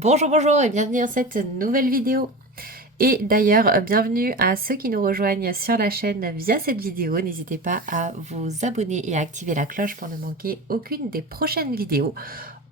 Bonjour, bonjour et bienvenue dans cette nouvelle vidéo. Et d'ailleurs, bienvenue à ceux qui nous rejoignent sur la chaîne via cette vidéo. N'hésitez pas à vous abonner et à activer la cloche pour ne manquer aucune des prochaines vidéos.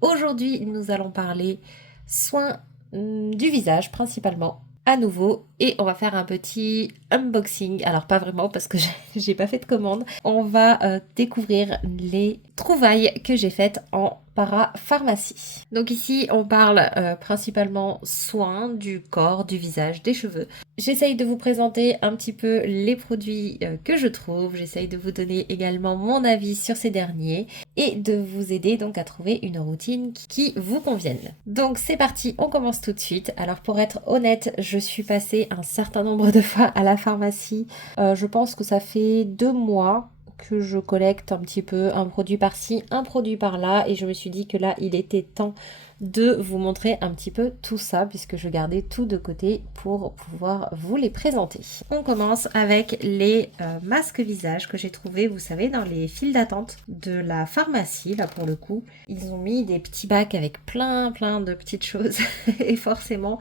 Aujourd'hui, nous allons parler soins du visage principalement à nouveau et on va faire un petit unboxing. Alors pas vraiment parce que j'ai pas fait de commande. On va découvrir les trouvailles que j'ai faites en parapharmacie. Donc ici on parle principalement soins du corps, du visage, des cheveux. J'essaye de vous présenter un petit peu les produits que je trouve. J'essaye de vous donner également mon avis sur ces derniers et de vous aider donc à trouver une routine qui vous convienne. Donc c'est parti, on commence tout de suite. Alors pour être honnête, je suis passée un certain nombre de fois à la pharmacie. Je pense que ça fait 2 mois que je collecte un petit peu un produit par-ci, un produit par-là et je me suis dit que là il était temps de vous montrer un petit peu tout ça puisque je gardais tout de côté pour pouvoir vous les présenter. On commence avec les masques visage que j'ai trouvé, vous savez, dans les files d'attente de la pharmacie, là pour le coup. Ils ont mis des petits bacs avec plein de petites choses et forcément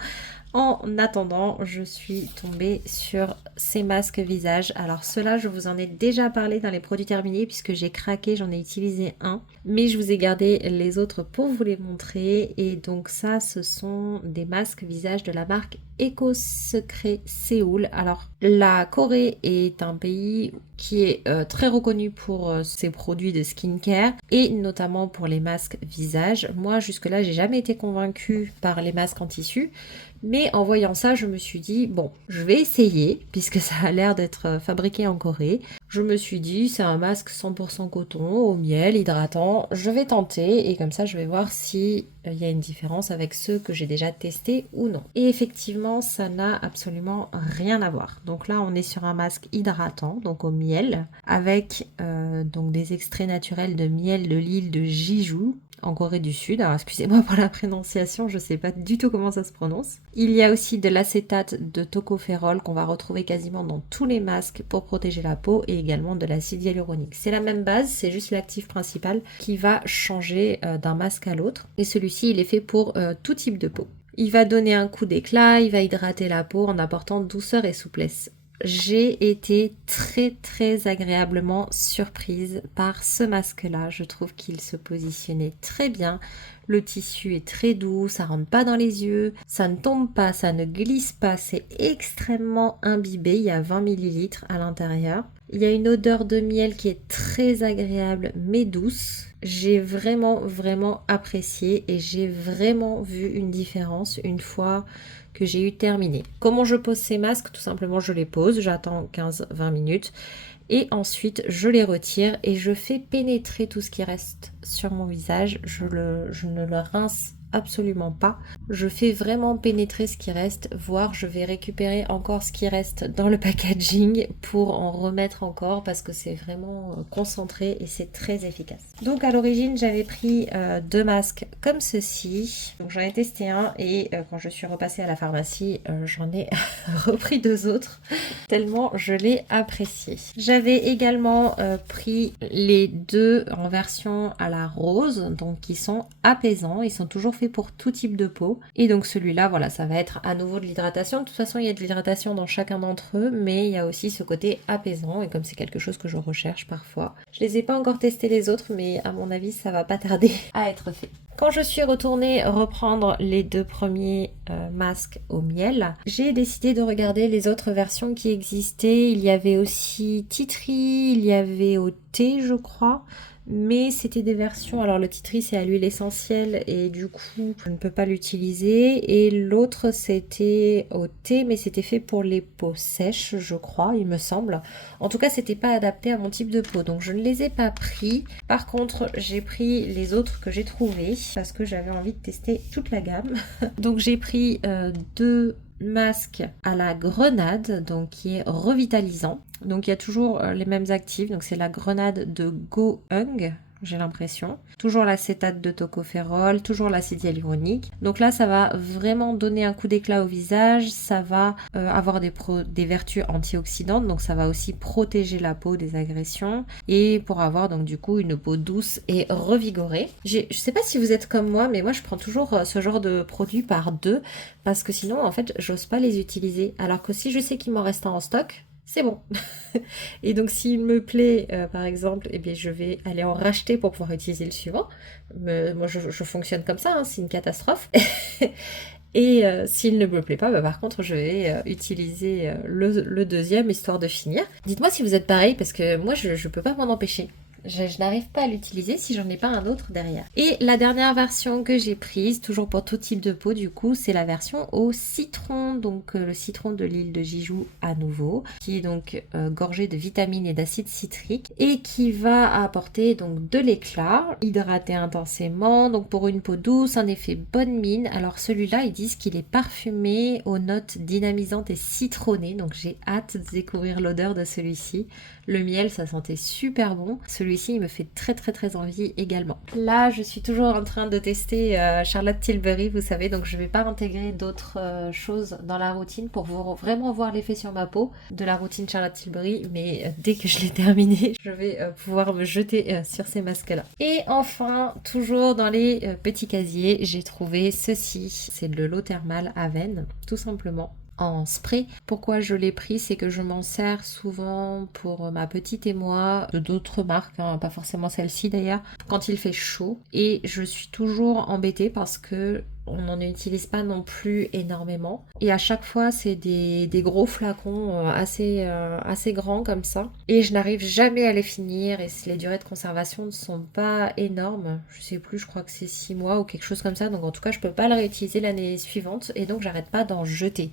en attendant, je suis tombée sur ces masques visage. Alors ceux-là, je vous en ai déjà parlé dans les produits terminés puisque j'ai craqué, j'en ai utilisé un. Mais je vous ai gardé les autres pour vous les montrer. Et donc ça, ce sont des masques visage de la marque Eco Secret Séoul. Alors la Corée est un pays qui est très reconnu pour ses produits de skincare et notamment pour les masques visage. Moi jusque-là j'ai jamais été convaincue par les masques en tissu, mais en voyant ça je me suis dit bon, je vais essayer puisque ça a l'air d'être fabriqué en Corée. Je me suis dit c'est un masque 100% coton au miel hydratant, je vais tenter et comme ça je vais voir si il y a une différence avec ceux que j'ai déjà testés ou non. Et effectivement ça n'a absolument rien à voir. Donc là on est sur un masque hydratant, donc au miel, avec donc des extraits naturels de miel de l'île de Jeju en Corée du Sud. Alors excusez-moi pour la prononciation, je sais pas du tout comment ça se prononce. Il y a aussi de l'acétate de tocopherol qu'on va retrouver quasiment dans tous les masques pour protéger la peau et également de l'acide hyaluronique. C'est la même base, c'est juste l'actif principal qui va changer d'un masque à l'autre. Et celui-ci, il est fait pour tout type de peau. Il va donner un coup d'éclat, il va hydrater la peau en apportant douceur et souplesse. J'ai été très agréablement surprise par ce masque-là. Je trouve qu'il se positionnait très bien. Le tissu est très doux, ça rentre pas dans les yeux, ça ne tombe pas, ça ne glisse pas, c'est extrêmement imbibé. Il y a 20 ml à l'intérieur. Il y a une odeur de miel qui est très agréable mais douce. J'ai vraiment apprécié et j'ai vraiment vu une différence une fois que j'ai eu terminé. Comment je pose ces masques? Tout simplement je les pose, j'attends 15-20 minutes et ensuite je les retire et je fais pénétrer tout ce qui reste sur mon visage. Je ne le rince absolument pas. Je fais vraiment pénétrer ce qui reste, voire je vais récupérer encore ce qui reste dans le packaging pour en remettre encore parce que c'est vraiment concentré et c'est très efficace. Donc à l'origine j'avais pris 2 masques comme ceci. Donc j'en ai testé un et quand je suis repassée à la pharmacie j'en ai repris 2 autres tellement je l'ai apprécié. J'avais également pris les 2 en version à la rose, donc qui sont apaisants, ils sont toujours faits pour tout type de peau. Et donc celui-là, voilà, ça va être à nouveau de l'hydratation. De toute façon, il y a de l'hydratation dans chacun d'entre eux, mais il y a aussi ce côté apaisant, et comme c'est quelque chose que je recherche parfois. Je les ai pas encore testés les autres, mais à mon avis, ça va pas tarder à être fait. Quand je suis retournée reprendre les 2 premiers masques au miel, j'ai décidé de regarder les autres versions qui existaient. Il y avait aussi Tea Tree, il y avait au thé, je crois. Mais c'était des versions, alors le titri c'est à l'huile essentielle et du coup je ne peux pas l'utiliser, et l'autre c'était au thé mais c'était fait pour les peaux sèches je crois, il me semble. En tout cas c'était pas adapté à mon type de peau donc je ne les ai pas pris. Par contre j'ai pris les autres que j'ai trouvés parce que j'avais envie de tester toute la gamme. Donc j'ai pris 2 masque à la grenade, donc qui est revitalisant. Donc il y a toujours les mêmes actifs, donc c'est la grenade de Go Hung, j'ai l'impression. Toujours l'acétate de tocopherol, toujours l'acide hyaluronique. Donc là, ça va vraiment donner un coup d'éclat au visage. Ça va avoir des vertus antioxydantes. Donc ça va aussi protéger la peau des agressions. Et pour avoir donc du coup une peau douce et revigorée. Je sais pas si vous êtes comme moi, mais moi je prends toujours ce genre de produits par deux. Parce que sinon, en fait, j'ose pas les utiliser. Alors que si je sais qu'il m'en reste un en stock, c'est bon. Et donc s'il me plaît, par exemple, eh bien, je vais aller en racheter pour pouvoir utiliser le suivant. Moi, je fonctionne comme ça, hein, c'est une catastrophe. Et s'il ne me plaît pas, bah, par contre, je vais utiliser le deuxième, histoire de finir. Dites-moi si vous êtes pareil, parce que moi, je ne peux pas m'en empêcher. Je n'arrive pas à l'utiliser si j'en ai pas un autre derrière. Et la dernière version que j'ai prise, toujours pour tout type de peau du coup, c'est la version au citron. Donc le citron de l'île de Gijou à nouveau, qui est donc gorgé de vitamines et d'acide citrique et qui va apporter donc de l'éclat, hydrater intensément, donc pour une peau douce, un effet bonne mine. Alors celui-là, ils disent qu'il est parfumé aux notes dynamisantes et citronnées, donc j'ai hâte de découvrir l'odeur de celui-ci. Le miel, ça sentait super bon. Celui-ci, il me fait très envie également. Là, je suis toujours en train de tester Charlotte Tilbury, vous savez, donc je ne vais pas intégrer d'autres choses dans la routine pour vraiment voir l'effet sur ma peau de la routine Charlotte Tilbury, mais dès que je l'ai terminée, je vais pouvoir me jeter sur ces masques-là. Et enfin, toujours dans les petits casiers, j'ai trouvé ceci. C'est de l'eau thermale Aven, tout simplement, en spray. Pourquoi je l'ai pris, c'est que je m'en sers souvent pour ma petite et moi, de d'autres marques, hein, pas forcément celle-ci d'ailleurs, quand il fait chaud. Et je suis toujours embêtée parce que on n'en utilise pas non plus énormément. Et à chaque fois, c'est des gros flacons assez grands comme ça. Et je n'arrive jamais à les finir et les durées de conservation ne sont pas énormes. Je sais plus, je crois que c'est 6 mois ou quelque chose comme ça. Donc en tout cas, je peux pas le réutiliser l'année suivante et donc j'arrête pas d'en jeter.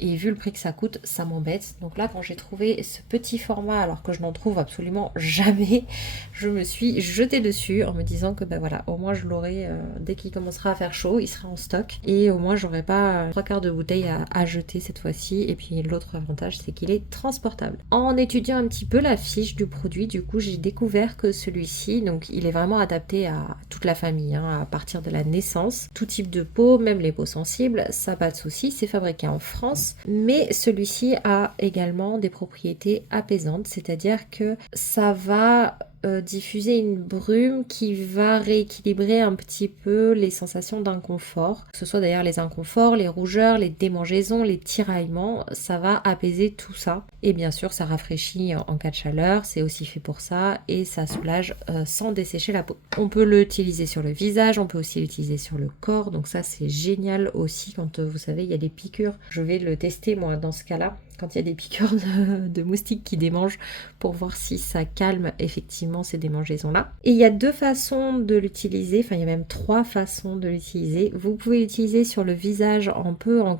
Et vu le prix que ça coûte, ça m'embête. Donc là, quand j'ai trouvé ce petit format, alors que je n'en trouve absolument jamais, je me suis jetée dessus en me disant que ben voilà, au moins je l'aurai dès qu'il commencera à faire chaud, il sera en stock. Et au moins, j'aurai pas 3/4 de bouteille à jeter cette fois-ci. Et puis l'autre avantage, c'est qu'il est transportable. En étudiant un petit peu la fiche du produit, du coup, j'ai découvert que celui-ci, donc il est vraiment adapté à toute la famille, hein, à partir de la naissance. Tout type de peau, même les peaux sensibles, ça pas de souci, c'est fabriqué en France. Mais celui-ci a également des propriétés apaisantes, c'est-à-dire que ça va diffuser une brume qui va rééquilibrer un petit peu les sensations d'inconfort, que ce soit d'ailleurs les inconforts, les rougeurs, les démangeaisons, les tiraillements, ça va apaiser tout ça. Et bien sûr, ça rafraîchit en cas de chaleur, c'est aussi fait pour ça, et ça soulage sans dessécher la peau. On peut l'utiliser sur le visage, on peut aussi l'utiliser sur le corps, donc ça c'est génial aussi quand vous savez, il y a des piqûres. Je vais le tester moi dans ce cas-là, quand il y a des piqûres de moustiques qui démangent, pour voir si ça calme effectivement ces démangeaisons-là. Et il y a 2 façons de l'utiliser, enfin il y a même 3 façons de l'utiliser. Vous pouvez l'utiliser sur le visage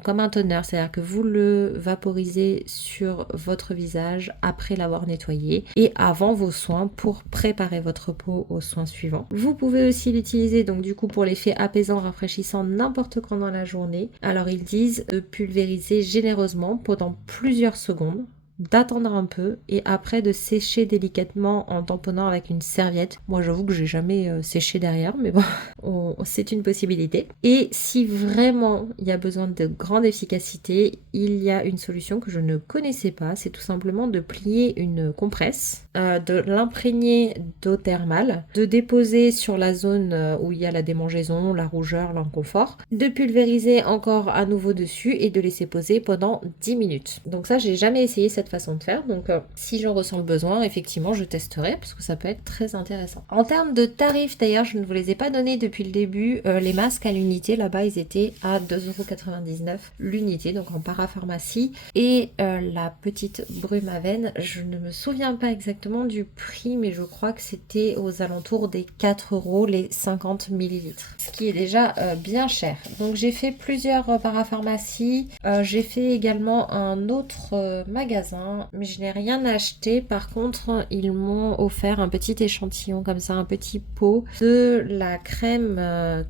comme un toner, c'est-à-dire que vous le vaporisez sur votre visage après l'avoir nettoyé et avant vos soins pour préparer votre peau aux soins suivants. Vous pouvez aussi l'utiliser donc du coup pour l'effet apaisant, rafraîchissant n'importe quand dans la journée. Alors ils disent de pulvériser généreusement pendant plusieurs secondes, d'attendre un peu et après de sécher délicatement en tamponnant avec une serviette. Moi j'avoue que j'ai jamais séché derrière, mais bon, c'est une possibilité. Et si vraiment il y a besoin de grande efficacité, il y a une solution que je ne connaissais pas, c'est tout simplement de plier une compresse, de l'imprégner d'eau thermale, de déposer sur la zone où il y a la démangeaison, la rougeur, l'inconfort, de pulvériser encore à nouveau dessus et de laisser poser pendant 10 minutes. Donc ça, j'ai jamais essayé cette façon de faire, donc si j'en ressens le besoin, effectivement je testerai parce que ça peut être très intéressant. En termes de tarifs d'ailleurs, je ne vous les ai pas donnés depuis le début, les masques à l'unité là-bas ils étaient à 2,99€ l'unité, donc en parapharmacie, et la petite brume Aven, je ne me souviens pas exactement du prix, mais je crois que c'était aux alentours des 4€ les 50 ml, ce qui est déjà bien cher. Donc j'ai fait plusieurs parapharmacies, j'ai fait également un autre magasin magasin, mais je n'ai rien acheté. Par contre, ils m'ont offert un petit échantillon comme ça, un petit pot de la crème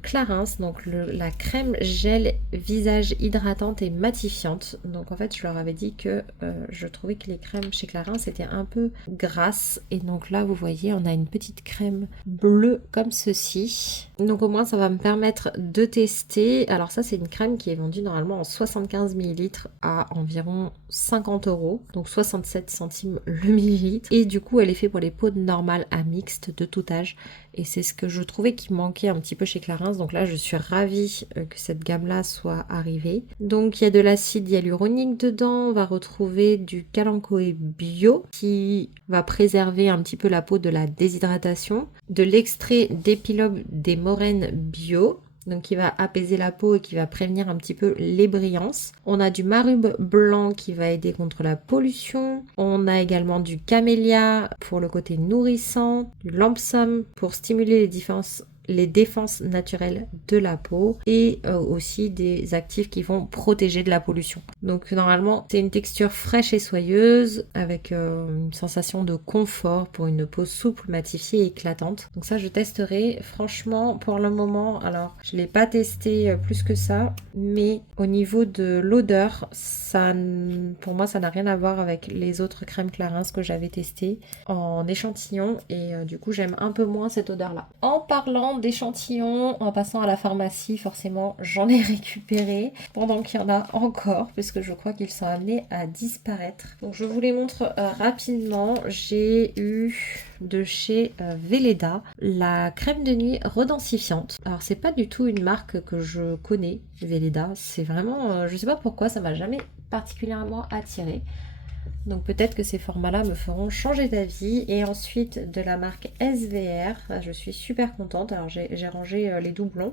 Clarins, donc la crème gel visage hydratante et matifiante. Donc en fait, je leur avais dit que je trouvais que les crèmes chez Clarins étaient un peu grasses. Et donc là, vous voyez, on a une petite crème bleue comme ceci. Donc au moins, ça va me permettre de tester. Alors ça, c'est une crème qui est vendue normalement en 75 ml à environ 50 €, donc 67 centimes le millilitre. Et du coup, elle est faite pour les peaux normales à mixte de tout âge. Et c'est ce que je trouvais qui manquait un petit peu chez Clarins. Donc là, je suis ravie que cette gamme-là soit arrivée. Donc il y a de l'acide hyaluronique dedans. On va retrouver du kalanchoé bio qui va préserver un petit peu la peau de la déshydratation. De l'extrait d'épilobe des moraines bio, donc qui va apaiser la peau et qui va prévenir un petit peu les brillances. On a du marube blanc qui va aider contre la pollution. On a également du camélia pour le côté nourrissant, du lampsam pour stimuler les défenses naturelles de la peau et aussi des actifs qui vont protéger de la pollution. Donc normalement c'est une texture fraîche et soyeuse avec une sensation de confort pour une peau souple, matifiée et éclatante. Donc ça je testerai. Franchement pour le moment, alors je l'ai pas testé plus que ça, mais au niveau de l'odeur, pour moi ça n'a rien à voir avec les autres crèmes Clarins que j'avais testées en échantillon et du coup j'aime un peu moins cette odeur là. En parlant d'échantillons, en passant à la pharmacie, forcément j'en ai récupéré pendant qu'il y en a encore puisque je crois qu'ils sont amenés à disparaître. Donc je vous les montre rapidement. J'ai eu de chez Velleda la crème de nuit redensifiante. Alors c'est pas du tout une marque que je connais, Velleda, c'est vraiment je sais pas pourquoi ça m'a jamais particulièrement attirée. Donc peut-être que ces formats-là me feront changer d'avis. Et ensuite de la marque SVR, je suis super contente. Alors j'ai rangé les doublons,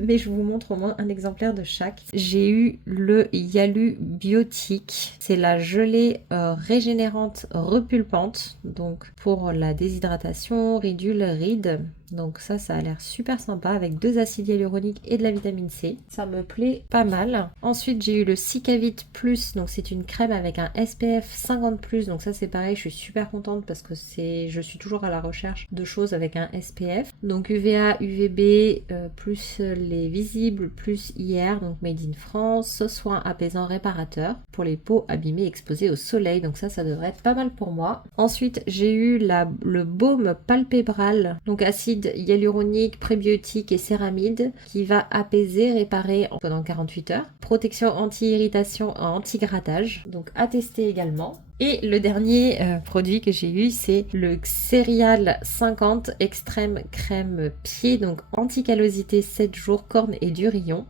mais je vous montre au moins un exemplaire de chaque. J'ai eu le Yalu Biotique. C'est la gelée régénérante repulpante, donc pour la déshydratation, ridules, rides. Donc ça a l'air super sympa avec 2 acides hyaluroniques et de la vitamine C. Ça me plaît pas mal. Ensuite, j'ai eu le Cicavit Plus. Donc c'est une crème avec un SPF 50+. Donc ça c'est pareil, je suis super contente parce que je suis toujours à la recherche de choses avec un SPF. Donc UVA, UVB, plus les visibles, plus IR, donc made in France. Soin apaisant réparateur pour les peaux abîmées exposées au soleil. Donc ça devrait être pas mal pour moi. Ensuite, j'ai eu le baume palpébral. Donc acide hyaluronique, prébiotique et céramide qui va apaiser, réparer pendant 48 heures. Protection anti-irritation, anti-grattage, donc à tester également. Et le dernier produit que j'ai eu, c'est le Xerial 50 Extrême Crème Pied, donc anti-callosité 7 jours, cornes et durillon.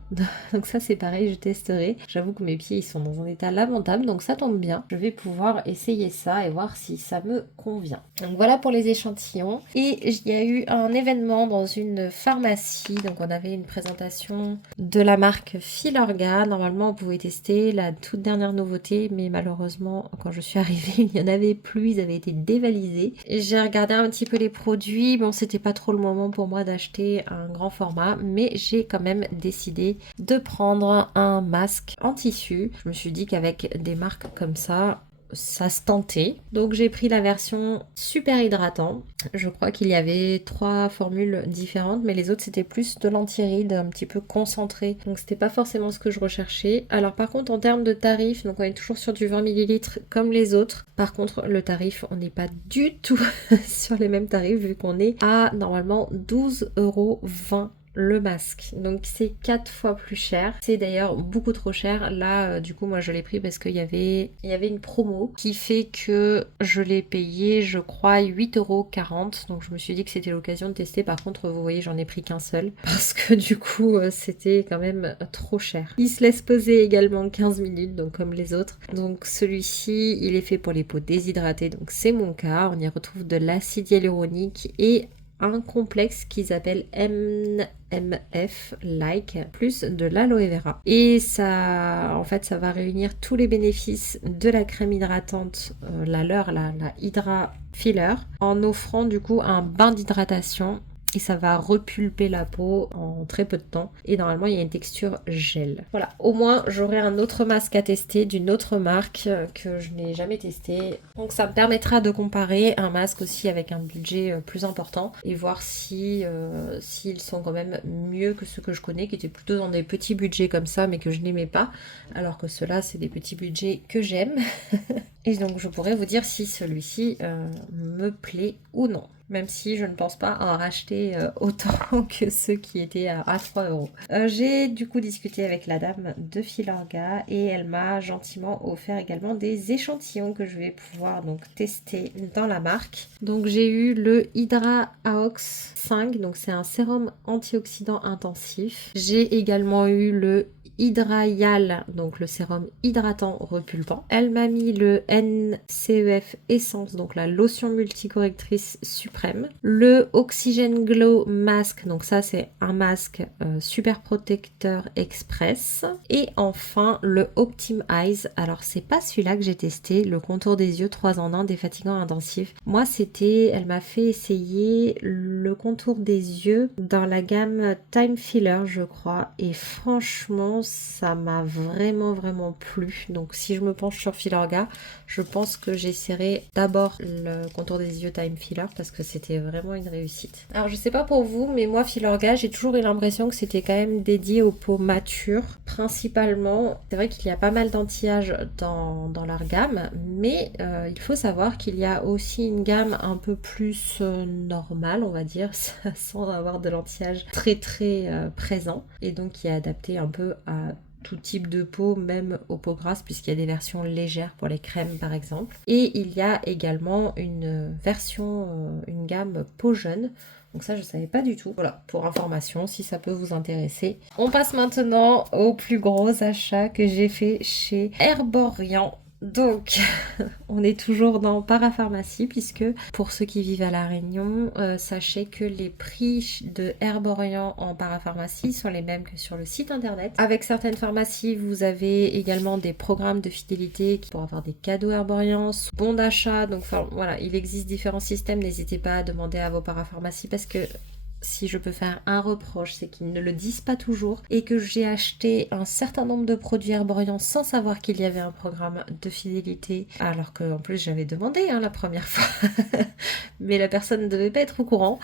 Donc ça c'est pareil, je testerai. J'avoue que mes pieds ils sont dans un état lamentable, donc ça tombe bien. Je vais pouvoir essayer ça et voir si ça me convient. Donc voilà pour les échantillons. Et il y a eu un événement dans une pharmacie, donc on avait une présentation de la marque Filorga. Normalement on pouvait tester la toute dernière nouveauté, mais malheureusement quand je suis arrivée, il n'y en avait plus, ils avaient été dévalisés. J'ai regardé un petit peu les produits, bon c'était pas trop le moment pour moi d'acheter un grand format, mais j'ai quand même décidé de prendre un masque en tissu. Je me suis dit qu'avec des marques comme ça se tentait. Donc j'ai pris la version super hydratant. Je crois qu'il y avait 3 formules différentes, mais les autres c'était plus de l'anti-rides, un petit peu concentré. Donc c'était pas forcément ce que je recherchais. Alors par contre en termes de tarifs, donc on est toujours sur du 20 ml comme les autres. Par contre le tarif, on n'est pas du tout sur les mêmes tarifs vu qu'on est à normalement 12,20 € le masque, donc c'est 4 fois plus cher. C'est d'ailleurs beaucoup trop cher. Là du coup moi je l'ai pris parce qu'il y avait une promo qui fait que je l'ai payé je crois 8,40 €. Donc je me suis dit que c'était l'occasion de tester. Par contre vous voyez j'en ai pris qu'un seul parce que du coup c'était quand même trop cher. Il se laisse poser également 15 minutes donc comme les autres. Donc celui-ci il est fait pour les peaux déshydratées, donc c'est mon cas. On y retrouve de l'acide hyaluronique et un complexe qu'ils appellent MMF Like plus de l'aloe vera. Et ça, en fait, ça va réunir tous les bénéfices de la crème hydratante, la Hydra Filler, en offrant du coup un bain d'hydratation et ça va repulper la peau en très peu de temps et normalement il y a une texture gel. Voilà, au moins j'aurai un autre masque à tester d'une autre marque que je n'ai jamais testé. Donc ça me permettra de comparer un masque aussi avec un budget plus important et voir si s'ils sont quand même mieux que ceux que je connais qui étaient plutôt dans des petits budgets comme ça mais que je n'aimais pas, alors que ceux-là c'est des petits budgets que j'aime. Et donc je pourrais vous dire si celui-ci me plaît ou non. Même si je ne pense pas en racheter autant que ceux qui étaient à 3 euros. J'ai du coup discuté avec la dame de Filorga et elle m'a gentiment offert également des échantillons que je vais pouvoir donc tester dans la marque. Donc j'ai eu le Hydra AOX 5, donc c'est un sérum antioxydant intensif. J'ai également eu le Hydrayal, donc le sérum hydratant repulpant. Elle m'a mis le NCEF Essence, donc la lotion multicorrectrice suprême. Le Oxygen Glow Mask, donc ça c'est un masque super protecteur express. Et enfin le Optim Eyes, alors c'est pas celui-là que j'ai testé, le contour des yeux 3 en 1 défatigant intensif. Moi c'était, elle m'a fait essayer le contour des yeux dans la gamme Time Filler je crois, et franchement ça m'a vraiment plu. Donc si je me penche sur Filorga, je pense que j'essaierai d'abord le contour des yeux Time Filler parce que c'était vraiment une réussite. Alors je sais pas pour vous, mais moi Filorga, j'ai toujours eu l'impression que c'était quand même dédié aux peaux matures principalement. C'est vrai qu'il y a pas mal d'anti-âge dans leur gamme, mais il faut savoir qu'il y a aussi une gamme un peu plus normale, on va dire, sans avoir de l'anti-âge très présent, et donc qui est adapté un peu à tout type de peau, même aux peaux grasses, puisqu'il y a des versions légères pour les crèmes par exemple. Et il y a également une version, une gamme peau jeune. Donc ça je savais pas du tout. Voilà, pour information, si ça peut vous intéresser. On passe maintenant au plus gros achat que j'ai fait chez Herborian. Donc, on est toujours dans parapharmacie puisque pour ceux qui vivent à La Réunion, sachez que les prix de Herborian en parapharmacie sont les mêmes que sur le site internet. Avec certaines pharmacies, vous avez également des programmes de fidélité pour avoir des cadeaux Herborian, bons d'achat. Donc enfin, voilà, il existe différents systèmes. N'hésitez pas à demander à vos parapharmacies parce que si je peux faire un reproche, c'est qu'ils ne le disent pas toujours et que j'ai acheté un certain nombre de produits Herborian sans savoir qu'il y avait un programme de fidélité, alors qu'en plus j'avais demandé la première fois, mais la personne ne devait pas être au courant.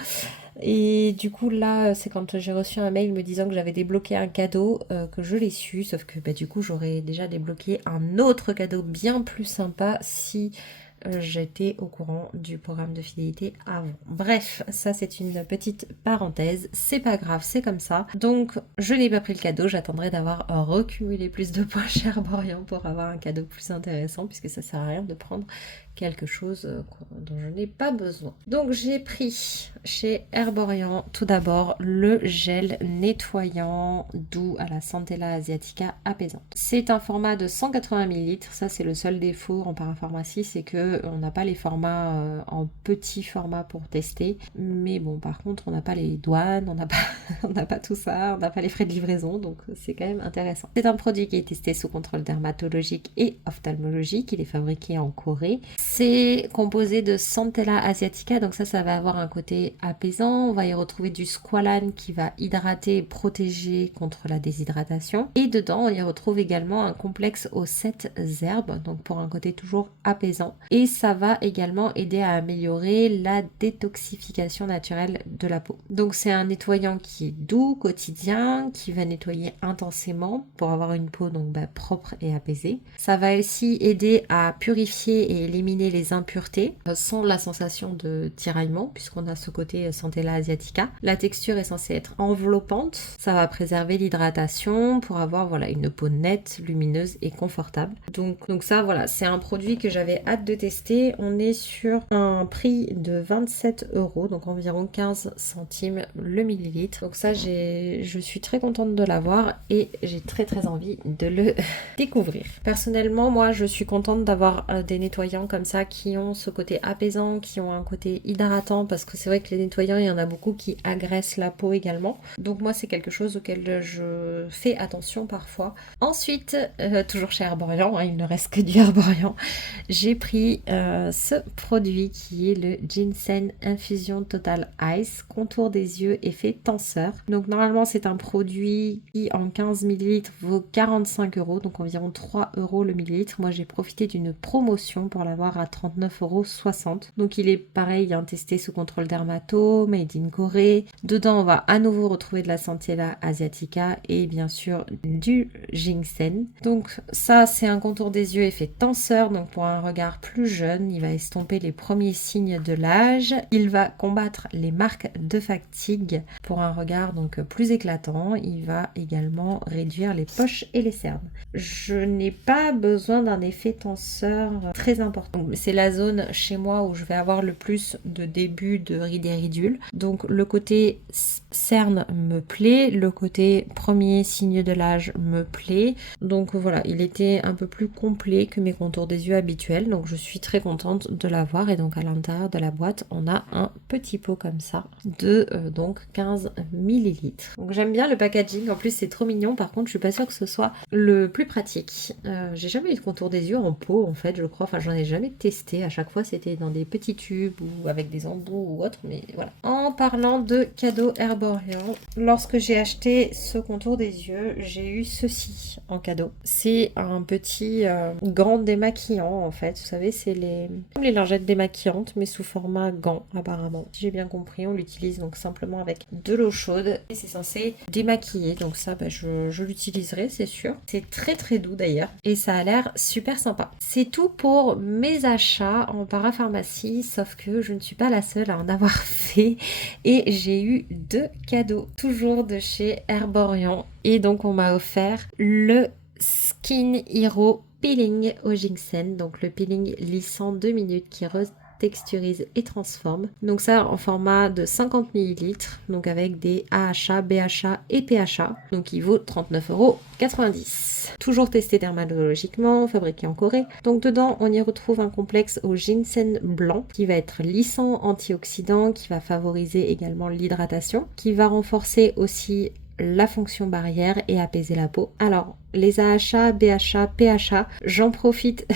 Et du coup là, c'est quand j'ai reçu un mail me disant que j'avais débloqué un cadeau que je l'ai su, sauf que du coup j'aurais déjà débloqué un autre cadeau bien plus sympa si j'étais au courant du programme de fidélité avant. Bref, ça c'est une petite parenthèse, c'est pas grave, c'est comme ça. Donc je n'ai pas pris le cadeau, j'attendrai d'avoir recumulé plus de points chez Herborian pour avoir un cadeau plus intéressant, puisque ça sert à rien de prendre quelque chose dont je n'ai pas besoin. Donc j'ai pris chez Herborian tout d'abord le gel nettoyant doux à la Centella asiatica apaisante. C'est un format de 180 ml, ça c'est le seul défaut en parapharmacie, c'est que on n'a pas les formats en petit format pour tester, mais bon par contre on n'a pas les douanes, on n'a pas tout ça, on n'a pas les frais de livraison, donc c'est quand même intéressant. C'est un produit qui est testé sous contrôle dermatologique et ophtalmologique, il est fabriqué en Corée. C'est composé de Centella asiatica, donc ça va avoir un côté apaisant. On va y retrouver du squalane qui va hydrater et protéger contre la déshydratation. Et dedans, on y retrouve également un complexe aux 7 herbes, donc pour un côté toujours apaisant. Et ça va également aider à améliorer la détoxification naturelle de la peau. Donc c'est un nettoyant qui est doux, quotidien, qui va nettoyer intensément pour avoir une peau donc propre et apaisée. Ça va aussi aider à purifier et éliminer les impuretés sans la sensation de tiraillement puisqu'on a ce côté Centella asiatica. La texture est censée être enveloppante, ça va préserver l'hydratation pour avoir une peau nette, lumineuse et confortable. Donc ça c'est un produit que j'avais hâte de tester. On est sur un prix de 27 €, donc environ 15 centimes le millilitre. Donc ça je suis très contente de l'avoir et j'ai très envie de le découvrir. Personnellement moi je suis contente d'avoir des nettoyants comme ça qui ont ce côté apaisant, qui ont un côté hydratant, parce que c'est vrai que les nettoyants il y en a beaucoup qui agressent la peau également, donc moi c'est quelque chose auquel je fais attention parfois. Ensuite toujours chez Herborian, il ne reste que du Herborian, j'ai pris pris ce produit qui est le Ginseng Infusion Total Ice, contour des yeux, effet tenseur. Donc normalement c'est un produit qui en 15 ml vaut 45 €, donc environ 3 € le millilitre. Moi j'ai profité d'une promotion pour l'avoir à 39,60 €. Donc il est pareil, hein, testé sous contrôle dermato, made in Corée. Dedans on va à nouveau retrouver de la Centella asiatica et bien sûr du ginseng. Donc ça c'est un contour des yeux effet tenseur, donc pour un regard plus jeune, il va estomper les premiers signes de l'âge, il va combattre les marques de fatigue pour un regard donc plus éclatant, il va également réduire les poches et les cernes. Je n'ai pas besoin d'un effet tenseur très important. C'est la zone chez moi où je vais avoir le plus de début de rides et ridules. Donc le côté cerne me plaît, le côté premier signe de l'âge me plaît. Donc voilà, il était un peu plus complet que mes contours des yeux habituels. Donc je suis très contente de l'avoir. Et donc à l'intérieur de la boîte, on a un petit pot comme ça de donc 15 millilitres. Donc j'aime bien le packaging. En plus c'est trop mignon. Par contre je suis pas sûre que ce soit le plus pratique. J'ai jamais eu de contour des yeux en pot en fait, je crois. Enfin j'en ai jamais testé. À chaque fois c'était dans des petits tubes ou avec des embouts ou autre. Mais voilà. En parlant de cadeaux Herborian, lorsque j'ai acheté ce contour des yeux, j'ai eu ceci en cadeau. C'est un petit gant démaquillant en fait. Vous savez, c'est comme les lingettes démaquillantes mais sous format gant apparemment. Si j'ai bien compris, on l'utilise donc simplement avec de l'eau chaude et c'est censé démaquiller. Donc ça, je l'utiliserai, c'est sûr. C'est très très doux d'ailleurs et ça a l'air super sympa. C'est tout pour mes achats en parapharmacie, sauf que je ne suis pas la seule à en avoir fait et j'ai eu 2 cadeaux, toujours de chez Herborian. Et donc on m'a offert le Skin Hero Peeling au ginseng, donc le peeling lissant 2 minutes qui retexturise et transforme. Donc ça en format de 50 ml, donc avec des AHA, BHA et PHA. Donc il vaut 39,90 €. Toujours testé dermatologiquement, fabriqué en Corée. Donc dedans on y retrouve un complexe au ginseng blanc qui va être lissant, antioxydant, qui va favoriser également l'hydratation, qui va renforcer aussi la fonction barrière et apaiser la peau. Alors, les AHA, BHA, PHA, j'en profite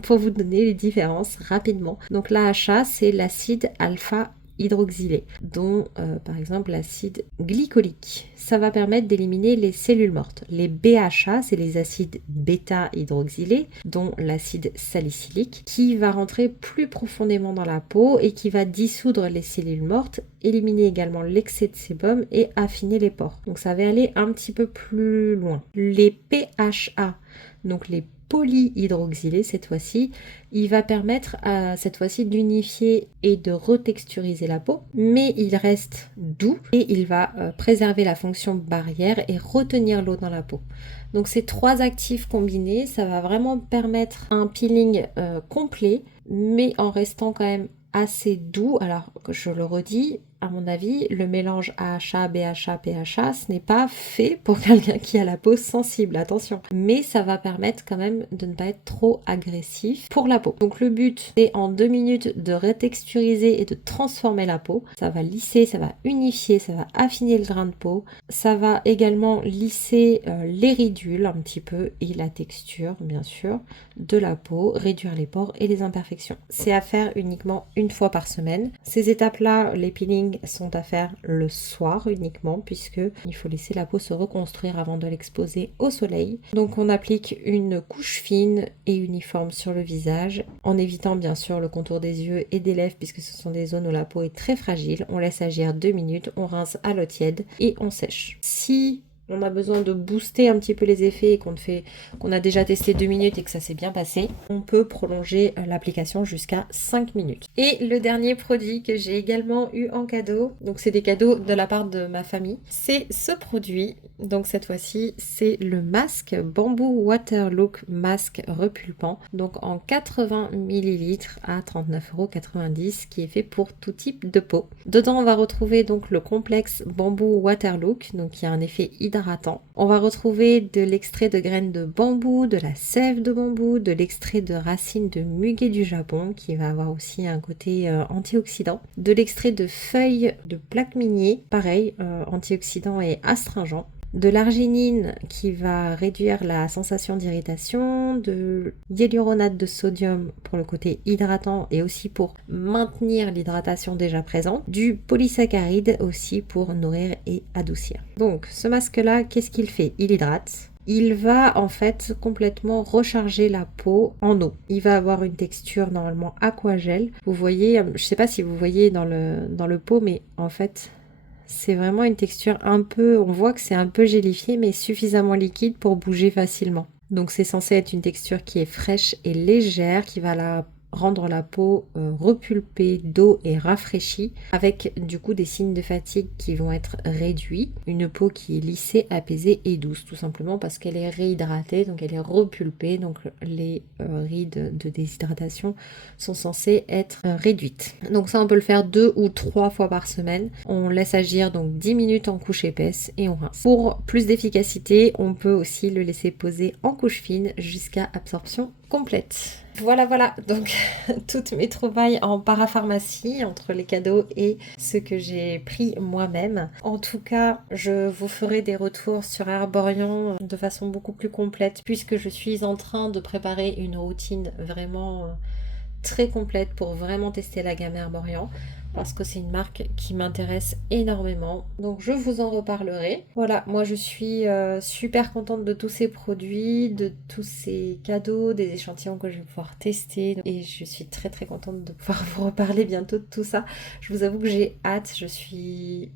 pour vous donner les différences rapidement. Donc l'AHA, c'est l'acide alpha hydroxylé, dont par exemple l'acide glycolique. Ça va permettre d'éliminer les cellules mortes. Les BHA, c'est les acides bêta hydroxylés, dont l'acide salicylique, qui va rentrer plus profondément dans la peau et qui va dissoudre les cellules mortes, éliminer également l'excès de sébum et affiner les pores. Donc ça va aller un petit peu plus loin. Les PHA, donc les polyhydroxylé cette fois-ci, il va permettre cette fois-ci d'unifier et de retexturiser la peau, mais il reste doux et il va préserver la fonction barrière et retenir l'eau dans la peau. Donc ces 3 actifs combinés, ça va vraiment permettre un peeling complet, mais en restant quand même assez doux. Alors je le redis, à mon avis, le mélange AHA, BHA, PHA, ce n'est pas fait pour quelqu'un qui a la peau sensible, attention. Mais ça va permettre quand même de ne pas être trop agressif pour la peau. Donc le but, c'est en 2 minutes de retexturiser et de transformer la peau. Ça va lisser, ça va unifier, ça va affiner le grain de peau. Ça va également lisser les ridules un petit peu et la texture, bien sûr, de la peau, réduire les pores et les imperfections. C'est à faire uniquement une fois par semaine. Ces étapes-là, les peelings sont à faire le soir uniquement puisque il faut laisser la peau se reconstruire avant de l'exposer au soleil. Donc on applique une couche fine et uniforme sur le visage en évitant bien sûr le contour des yeux et des lèvres puisque ce sont des zones où la peau est très fragile. On laisse agir 2 minutes, on rince à l'eau tiède et on sèche. Si on a besoin de booster un petit peu les effets et qu'on a déjà testé 2 minutes et que ça s'est bien passé, on peut prolonger l'application jusqu'à 5 minutes. Et le dernier produit que j'ai également eu en cadeau, donc c'est des cadeaux de la part de ma famille, c'est ce produit. Donc cette fois-ci, c'est le masque Bamboo Waterlook Masque Repulpant, donc en 80 ml à 39,90 € qui est fait pour tout type de peau. Dedans, on va retrouver donc le complexe Bamboo Waterlook, donc qui a un effet hydratant. On va retrouver de l'extrait de graines de bambou, de la sève de bambou, de l'extrait de racines de muguet du Japon qui va avoir aussi un côté antioxydant, de l'extrait de feuilles de plaque minier, pareil, antioxydant et astringent, de l'arginine qui va réduire la sensation d'irritation, de l'hyaluronate de sodium pour le côté hydratant et aussi pour maintenir l'hydratation déjà présente, du polysaccharide aussi pour nourrir et adoucir. Donc ce masque là, qu'est-ce qu'il fait? Il hydrate. Il va en fait complètement recharger la peau en eau. Il va avoir une texture normalement aquagel. Vous voyez, je sais pas si vous voyez dans le pot, mais en fait c'est vraiment une texture un peu, on voit que c'est un peu gélifié mais suffisamment liquide pour bouger facilement. Donc c'est censé être une texture qui est fraîche et légère, qui va rendre la peau repulpée d'eau et rafraîchie, avec du coup des signes de fatigue qui vont être réduits, une peau qui est lissée, apaisée et douce, tout simplement parce qu'elle est réhydratée, donc elle est repulpée, donc les rides de déshydratation sont censées être réduites. Donc ça on peut le faire 2 ou 3 fois par semaine. On laisse agir donc 10 minutes en couche épaisse et on rince. Pour plus d'efficacité, on peut aussi le laisser poser en couche fine jusqu'à absorption complète. Voilà, donc toutes mes trouvailles en parapharmacie entre les cadeaux et ce que j'ai pris moi-même. En tout cas, je vous ferai des retours sur Herborian de façon beaucoup plus complète puisque je suis en train de préparer une routine vraiment très complète pour vraiment tester la gamme Herborian parce que c'est une marque qui m'intéresse énormément. Donc je vous en reparlerai. Voilà, moi je suis super contente de tous ces produits, de tous ces cadeaux, des échantillons que je vais pouvoir tester. Et je suis très contente de pouvoir vous reparler bientôt de tout ça. Je vous avoue que j'ai hâte. Je suis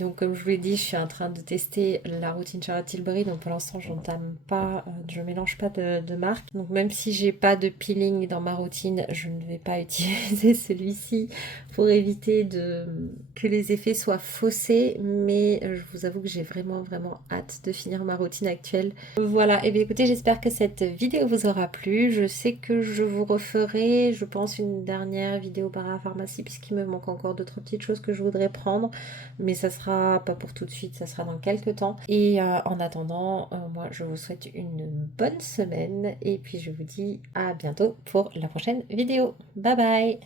donc comme je vous l'ai dit, je suis en train de tester la routine Charlotte Tilbury. Donc pour l'instant j'entame pas, je mélange pas de marque. Donc même si j'ai pas de peeling dans ma routine, je ne vais pas utiliser celui-ci pour éviter que les effets soient faussés, mais je vous avoue que j'ai vraiment hâte de finir ma routine actuelle. Voilà, et bien écoutez, j'espère que cette vidéo vous aura plu. Je sais que je vous referai, je pense, une dernière vidéo parapharmacie puisqu'il me manque encore d'autres petites choses que je voudrais prendre, mais ça sera pas pour tout de suite, ça sera dans quelques temps. Et en attendant, moi je vous souhaite une bonne semaine et puis je vous dis à bientôt pour la prochaine vidéo. Bye bye!